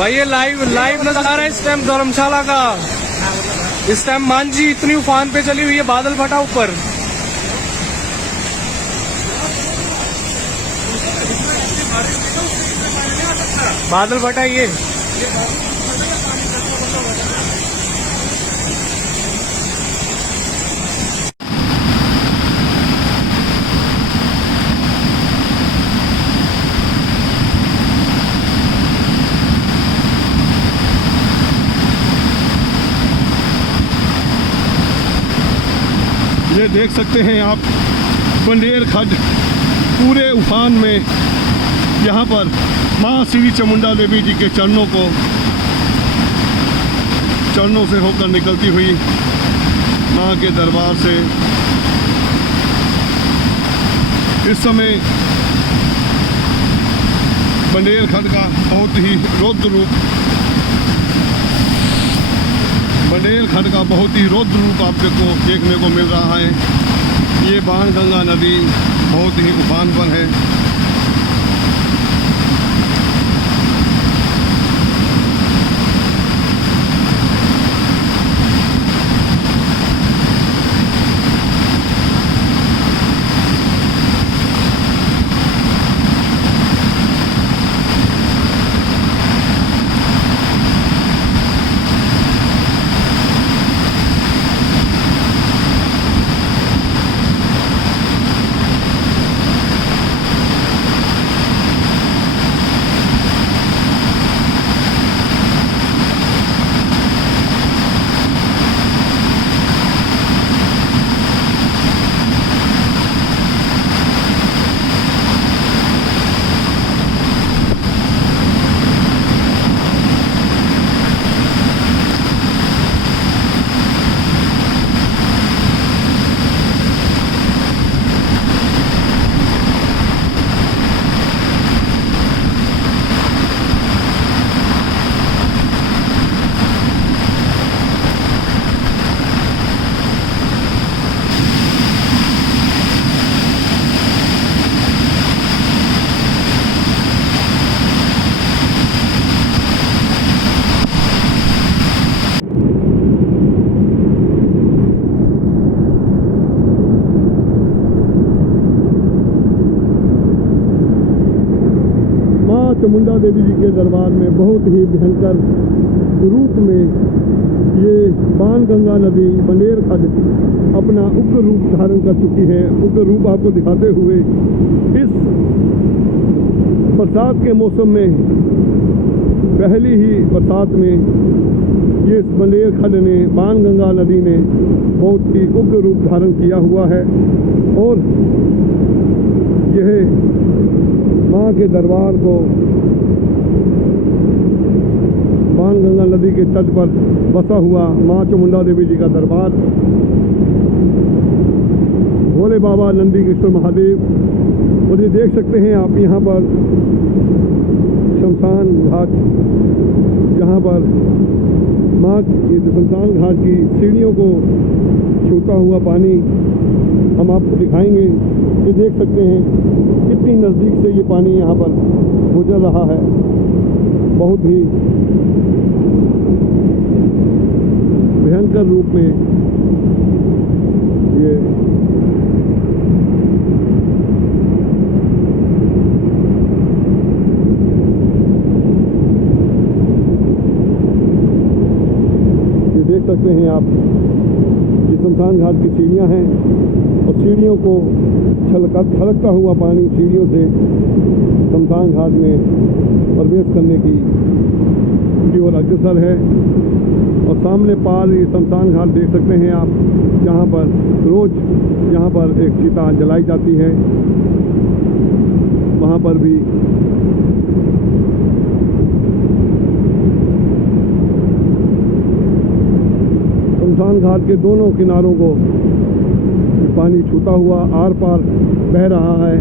भाई ये live live नजारा है इस टाइम धर्मशाला का। इस टाइम मांझी इतनी उफान पे चली हुई है, बादल फटा ऊपर। बादल फटा ये। ये देख सकते हैं आप बंडेर खड्ड पूरे उफान में। यहाँ पर माँ श्री चामुंडा देवी जी के चरणों से होकर निकलती हुई माँ के दरबार से इस समय बंडेर खड्ड का बहुत ही रौद्र रूप आपको देखने को मिल रहा है। ये बाणगंगा नदी बहुत ही उफान पर है। चामुंडा देवी जी के दरबार में बहुत ही भयंकर रूप में ये बाणगंगा नदी बंडेर खड्ड अपना उग्र रूप धारण कर चुकी है। उग्र रूप आपको दिखाते हुए इस बरसात के मौसम में, पहली ही बरसात में ये बंडेर खड्ड ने, बाणगंगा नदी ने बहुत ही उग्र रूप धारण किया हुआ है। और यह माँ के दरबार को बाणगंगा नदी के तट पर बसा हुआ माँ चामुंडा देवी जी का दरबार, भोले बाबा नंदीकेश्वर महादेव। और ये देख सकते हैं आप यहाँ पर शमशान घाट, यहाँ पर माँ की शमशान घाट की सीढ़ियों को छूता हुआ पानी हम आपको दिखाएंगे। ये देख सकते हैं कितनी नज़दीक से ये पानी यहाँ पर गुजर रहा है। बहुत ही भयंकर रूप में ये देख सकते हैं आप। ये शमशान घाट की सीढ़ियाँ हैं और सीढ़ियों को छलकता हुआ पानी सीढ़ियों से शमशान घाट में प्रवेश करने की ओर अग्रसर है। और सामने पार ये शमशान घाट देख सकते हैं आप, जहाँ पर रोज यहाँ पर एक चिता जलाई जाती है। वहाँ पर भी शमशान घाट के दोनों किनारों को पानी छूता हुआ आर पार बह रहा है।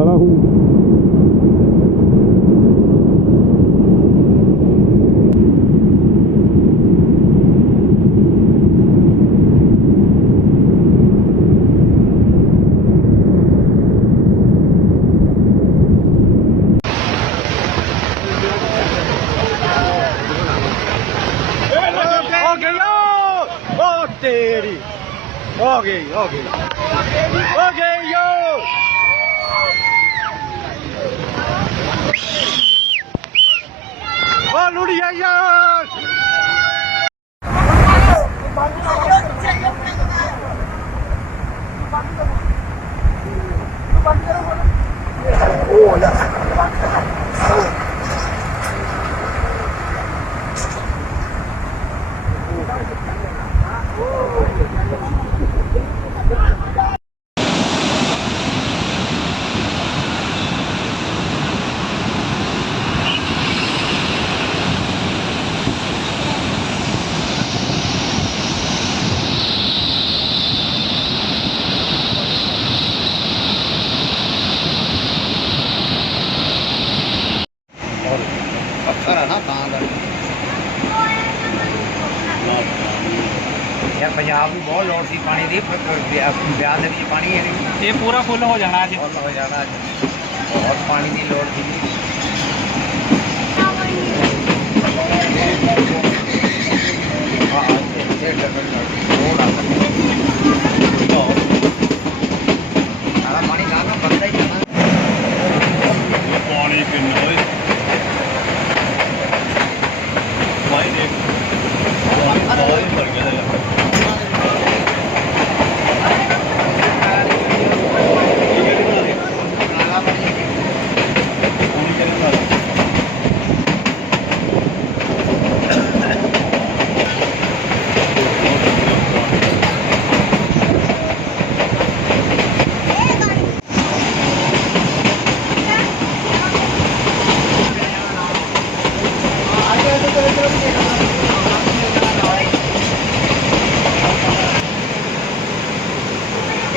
खड़ा हूँ। तेरी हो गई यो ओ लुड़िया यार पत्थर है ना यार पंजाब में बहुत लोड़ सी पानी दी ब्याह दे विच पानी है नहीं ये पूरा फुल हो जाना आज फुल हो जाना अज बहुत पानी की लोड़ थी सारा पानी लाना बनता ही जाना पानी किन्ना होए भाई देख पानी भर गया यार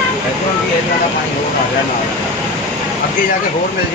पानी होर आ गया अगे जाके होर मिल